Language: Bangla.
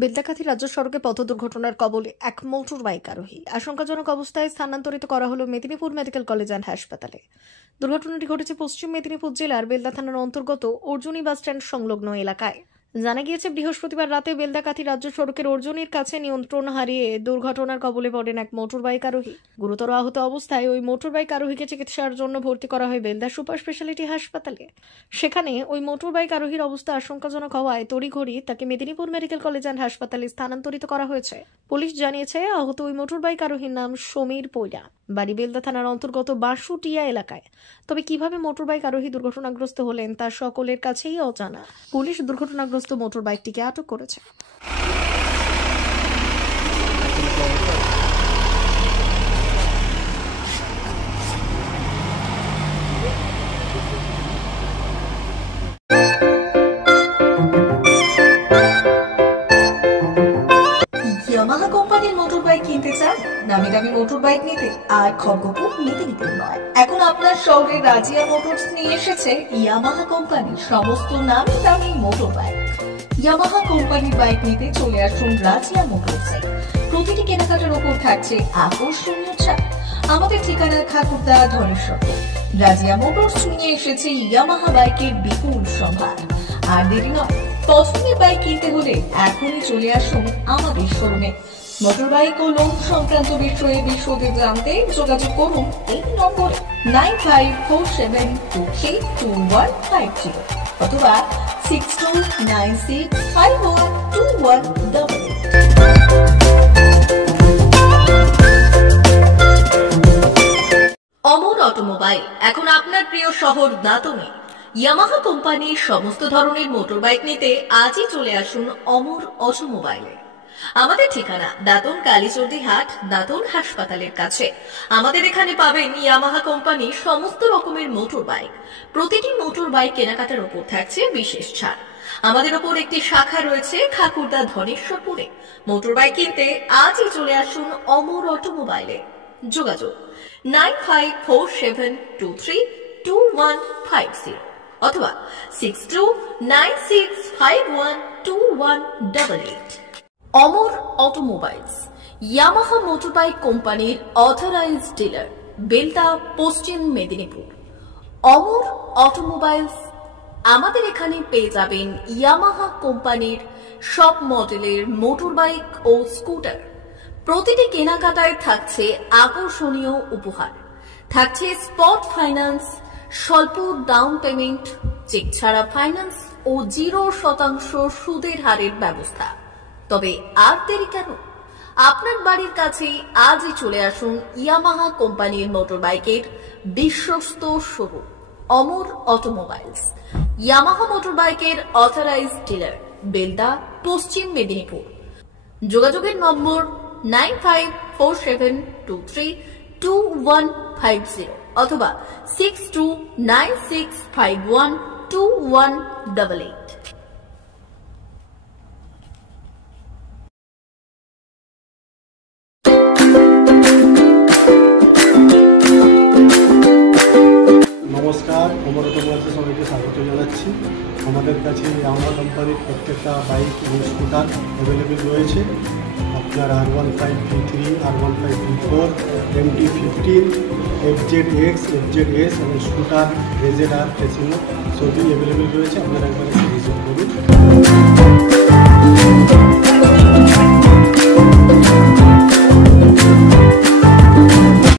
বেলদাকাঠি রাজ্য সড়কে পথ দুর্ঘটনার কবলে এক মোটর বাইক আরোহী আশঙ্কাজনক অবস্থায় স্থানান্তরিত করা হলো মেদিনীপুর মেডিকেল কলেজ অ্যান্ড হাসপাতালে। দুর্ঘটনাটি ঘটেছে পশ্চিম মেদিনীপুর জেলার বেলদা থানার অন্তর্গত অর্জুনী বাসস্ট্যান্ড সংলগ্ন এলাকায়। জানা গিয়েছে, বৃহস্পতিবার রাতে বেলদাকাঠি রাজ্য সড়কের অর্জুনীর কাছে নিয়ন্ত্রণ হারিয়ে দুর্ঘটনার কবলে পড়েন এক মোটর বাইক আরোহী। গুরুতর আহত অবস্থায় ওই মোটর বাইক আরোহীকে চিকিৎসার জন্য ভর্তি করা হয় বেলদা সুপার স্পেশালিটি হাসপাতালে। সেখানে ওই মোটর বাইক আরোহীর অবস্থা আশঙ্কাজনক হওয়ায় তড়িঘড়ি তাকে মেদিনীপুর মেডিকেল কলেজ অ্যান্ড হাসপাতালে স্থানান্তরিত করা হয়েছে। পুলিশ জানিয়েছে, আহত ওই মোটর বাইক আরোহীর নাম সমীর পৈরা, বাড়ি বেলদা থানার অন্তর্গত বাঁশুটিয়া এলাকায়। তবে কিভাবে মোটর বাইক আরোহী দুর্ঘটনাগ্রস্ত হলেন তা সকলের কাছেই অজানা। পুলিশ দুর্ঘটনাগ্রস্ত মোটর বাইকটিকে আটক করেছে। ইয়ামাহা কোম্পানির মোটর বাইক কিনতে চান? নামি দামি মোটর বাইক নিতে আর খড়গপুর মেদিনীপুর নয়, এখন আপনার শহরে রাজিয়া মোটরস নিয়ে এসেছে ইয়ামাহা কোম্পানির সমস্ত নামি দামি মোটর বাইক। ইয়ামাহা কোম্পানির বাইক নিতে চলে আসুন রাজিয়া মোটরসে। প্রতিটি কেনাকাটার উপর থাকছে আকর্ষণীয় ছাড়। আমাদের ঠিকানা খাকুরদা ধনেশ্বর। রাজিয়া মোটরস নিয়ে এসেছে ইয়ামাহা বাইকের বিপুল সম্ভার। আর দেরি নয়, পছন্দের বাইক কিনতে হলে এখনই চলে আসুন আমাদের শোরুমে। মোটর বাইক ও লোন সংক্রান্ত বিষয়ে বিশদে জানতে যোগাযোগ করুন এই নম্বরে 9547232150 অথবা 6296512188। অমর অটোমোবাইল এখন আপনার প্রিয় শহর দাঁতনে। ইয়ামাহা কোম্পানির সমস্ত ধরনের মোটর বাইক নিতে আজই চলে আসুন অমর অটোমোবাইলে। আমাদের ঠিকানা দাঁতন কালীচর্দি হাট, দাঁতন হাসপাতালের কাছে। আমাদের এখানে পাবেন ইয়ামাহা কোম্পানির সমস্ত রকমের মোটর বাইক। প্রতিটি মোটর বাইক কেনাকাটার উপর থাকছে বিশেষ ছাড়। আমাদের ওপর একটি শাখা রয়েছে খাকুরদা ধনেশ্বরপুরে। মোটর বাইক কিনতে আজই চলে আসুন অমর অটোমোবাইলে। যোগাযোগ 9547232150 অথবা 6296512188। অমর অটোমোবাইলস ইয়ামাহা মোটরবাইক কোম্পানির অথরাইজড ডিলার, বেলদা, পশ্চিম মেদিনীপুর। অমর অটোমোবাইলস আমাদের এখানে পেয়ে যাবেন ইয়ামাহা কোম্পানির সব মডেলের মোটরবাইক ও স্কুটার। প্রতিটি কেনাকাটায় থাকছে আকর্ষণীয় উপহার, থাকছে স্পট ফাইন্যান্স, স্বল্প ডাউন পেমেন্ট, চেক ছাড়া ফাইন্যান্স ও 0% সুদের হারের ব্যবস্থা। তবে আর দেরি কেন? আপনার বাড়ির কাছেই আজই চলে আসুন ইয়ামাহা কোম্পানির মোটর বাইকের বিশ্বস্ত শোরুম অমর অটোমোবাইলস। ইয়ামাহা মোটর বাইকের অথরাইজড ডিলার, বেলদা, পশ্চিম মেদিনীপুর। যোগাযোগের নম্বর 9547232150 অথবা 6296512188। নমস্কার, অমর অটোমোবাইলসে সবাইকে স্বাগত জানাচ্ছি। আমাদের কাছে ইয়ামাহা কোম্পানির প্রত্যেকটা বাইক এবং স্কুটার অ্যাভেলেবেল রয়েছে। আপনার R15V3, R15V4, MT15, FZX, FZS এবং স্কুটার RZR, টেসিনো সবই অ্যাভেলেবেল রয়েছে। আপনারা একবার ভিজিট করুন।